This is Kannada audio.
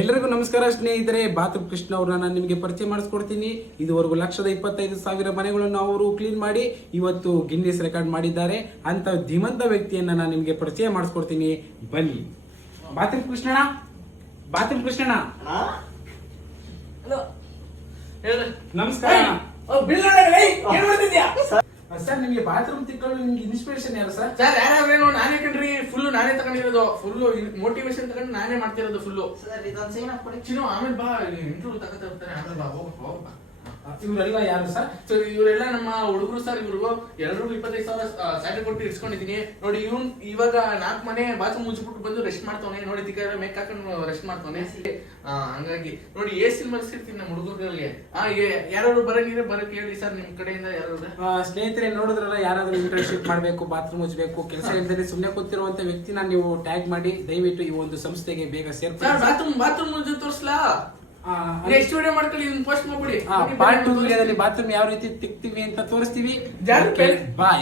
ಎಲ್ಲರಿಗೂ ನಮಸ್ಕಾರ ಸ್ನೇಹಿತರೆ. ಬಾತ್ರೂಮ್ ಕೃಷ್ಣ ಅವ್ರನ್ನ ನಾನು ನಿಮಗೆ ಪರಿಚಯ ಮಾಡಿಸ್ಕೊಡ್ತೀನಿ. ಇದುವರೆಗೂ 1,25,000 ಮನೆಗಳನ್ನು ಅವರು ಕ್ಲೀನ್ ಮಾಡಿ ಇವತ್ತು ಗಿನ್ನಿಸ್ ರೆಕಾರ್ಡ್ ಮಾಡಿದ್ದಾರೆ. ಅಂತ ಧೀಮಂತ ವ್ಯಕ್ತಿಯನ್ನ ನಾನು ನಿಮಗೆ ಪರಿಚಯ ಮಾಡಿಸ್ಕೊಡ್ತೀನಿ, ಬನ್ನಿ. ಬಾತ್ರೂಮ್ ಕೃಷ್ಣಣ್ಣ, ಬಾತ್ರೂಮ್ ಕೃಷ್ಣಣ್ಣ, ನಮಸ್ಕಾರ. ಸರ್, ನಿಮಗೆ ಬಾತ್ರೂಮ್ ತಿಕ್ಕೊಳ್ಳೋ ನಿಮ್ಗೆ ಇನ್ಸ್ಪಿರೇಷನ್ ಯಾರು ಸರ್? ಸರ್ ಯಾರು ನಾನೇ ಕಣ್ರಿ, ಫುಲ್ ನಾನೇ ತಗೊಂಡಿರೋದು, ಫುಲ್ ಮೋಟಿವೇಶನ್ ತಗೊಂಡು ನಾನೇ ಮಾಡ್ತಿರೋದು ಫುಲ್ಲು. ಚಿನ್ನು ಆಮೇಲೆ ಬಾ, ಇಂಟರ್ವ್ಯೂ ತಗೋತಾ ಹೋಗ್ತಾರೆ, ಆಮೇಲೆ ಬಾ ಹೋಗಪ್ಪ. ಇವರೆಲ್ಲ ಯಾರು ಸರ್? ಸರ್ ಇವರೆಲ್ಲ ನಮ್ಮ ಹುಡುಗರು ಸರ್. ಇವ್ರು ಎಲ್ರಿಗೂ 25,000 ಸ್ಯಾಲರಿ ಕೊಟ್ಟು ಇಡ್ಸ್ಕೊಂಡಿದೀನಿ ನೋಡಿ. ಇವಾಗ 4 ಮನೆ ಬಾತ್ರೂಮ್ ಮುಚ್ಚಿಬಿಟ್ಟು ಬಂದು ರೆಸ್ಟ್ ಮಾಡ್ತಾನೆ ನೋಡಿ. ತಿಕ್ಕ ಮೇಕ್ ಹಾಕೊಂಡು ರೆಸ್ಟ್ ಮಾಡ್ತಾನೆ. ಹಂಗಾಗಿ ನೋಡಿ AC ಮಲ್ಸಿರ್ತೀನಿ ನಮ್ಮ ಹುಡುಗರಲ್ಲಿ. ಯಾರು ಬರಂಗಿದ್ರೆ ಬರಕ್ ಹೇಳಿ ಸರ್, ನಿಮ್ ಕಡೆಯಿಂದ ಯಾರು. ಸ್ನೇಹಿತರೆ ನೋಡಿದ್ರಲ್ಲ, ಯಾರಾದ್ರೂ ಇಂಟರ್ನ್ಶಿಪ್ ಮಾಡಬೇಕು, ಬಾತ್ರೂಮ್ ಮುಚ್ಚಬೇಕು, ಕೆಲಸ ಇಲ್ಲದೆ ಸುಮ್ಮನೆ ಕೂತಿರುವಂತ ವ್ಯಕ್ತಿನ ನೀವು ಟ್ಯಾಗ್ ಮಾಡಿ ದಯವಿಟ್ಟು ಈ ಒಂದು ಸಂಸ್ಥೆಗೆ ಬೇಗ ಸೇರ್ಪಡೆ. ಬಾತ್ರೂಮ್ ಮುಚ್ಚಿ ತೋರಿಸ್ಲಾ? ನೆಕ್ಸ್ಟ್ ವಿಡಿಯೋ ಮಾಡ್ಕೊಳ್ಳಿ, ಪೋಸ್ಟ್ ಮಾಡ್ಬಿಡಿ. ಪಾರ್ಟ್ 2 ಬಾತ್ರೂಮ್ ಯಾವ ರೀತಿ ತಿಕ್ತೀವಿ ಅಂತ ತೋರಿಸ್ತೀವಿ. ಬಾಯ್.